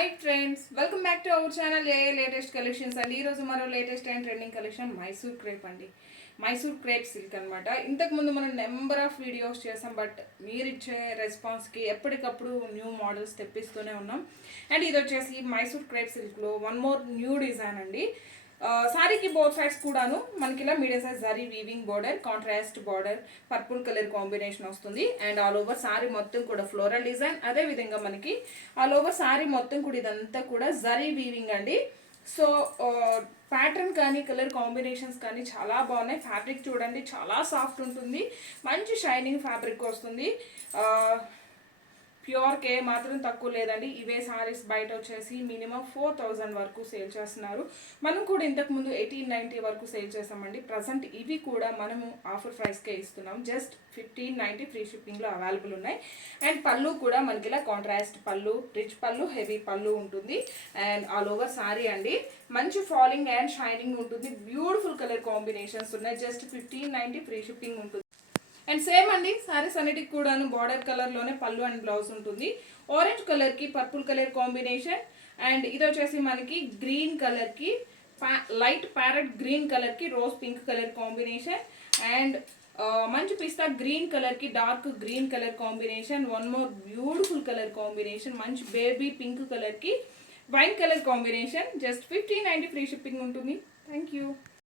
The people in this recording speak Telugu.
Hi friends, welcome back to our channel A latest collections అండి. ఈరోజు మరో latest and trending collection Mysore crepe అండి. మైసూర్ క్రేప్ సిల్క్ అనమాట. ఇంతకుముందు మనం నెంబర్ ఆఫ్ వీడియోస్ చేసాం, బట్ మీరు ఇచ్చే రెస్పాన్స్కి ఎప్పటికప్పుడు న్యూ మోడల్స్ తెప్పిస్తూనే ఉన్నాం. అండ్ ఇది వచ్చేసి మైసూర్ క్రేప్ సిల్క్లో వన్ మోర్ న్యూ డిజైన్ అండి. సారీకి బోత్ సైడ్స్ కూడాను మనకి ఇలా medium size zari weaving border, contrast border, purple colour combination వస్తుంది. అండ్ ఆల్ ఓవర్ సారీ మొత్తం కూడా ఫ్లోరల్ డిజైన్. అదే విధంగా మనకి ఆల్ ఓవర్ సారీ మొత్తం కూడా ఇదంతా కూడా జరీ వీవింగ్ అండి. సో ప్యాటర్న్ కానీ కలర్ కాంబినేషన్స్ కానీ చాలా బాగున్నాయి. ఫ్యాబ్రిక్ చూడండి, చాలా సాఫ్ట్ ఉంటుంది, మంచి షైనింగ్ ఫ్యాబ్రిక్ వస్తుంది. ప్యూర్కే మాత్రం తక్కువ లేదండి. ఇవే సారీస్ బయట వచ్చేసి మినిమం 4000 వరకు సేల్ చేస్తున్నారు. మనం కూడా ఇంతకుముందు 1890 వరకు సేల్ చేస్తామండి. ప్రజెంట్ ఇవి కూడా మనము ఆఫర్ ప్రైస్కే ఇస్తున్నాం. జస్ట్ 1590 ఫ్రీ షిప్పింగ్లో అవైలబుల్ ఉన్నాయి. అండ్ పళ్ళు కూడా మనకి ఇలా కాంట్రాస్ట్ పళ్ళు, రిచ్ పళ్ళు, హెవీ పళ్ళు ఉంటుంది. అండ్ ఆల్ ఓవర్ సారీ అండి మంచి ఫాలింగ్ అండ్ షైనింగ్ ఉంటుంది. బ్యూటిఫుల్ కలర్ కాంబినేషన్స్ ఉన్నాయి. జస్ట్ 1590 ఫ్రీ షిప్పింగ్ ఉంటుంది. అండ్ సేమ్ అండి సారీస్ అన్నిటికి కూడాను బార్డర్ కలర్లోనే పళ్ళు అండ్ బ్లౌజ్ ఉంటుంది. ఆరెంజ్ కలర్కి పర్పుల్ కలర్ కాంబినేషన్. అండ్ ఇది వచ్చేసి మనకి గ్రీన్ కలర్కి లైట్ ప్యారెట్ గ్రీన్ కలర్కి rose pink colour combination. And మంచి పిస్తా గ్రీన్ కలర్కి dark green colour combination. One more beautiful colour combination మంచి బేబీ పింక్ కలర్కి wine colour combination. Just 1590 free shipping ఉంటుంది. Thank you.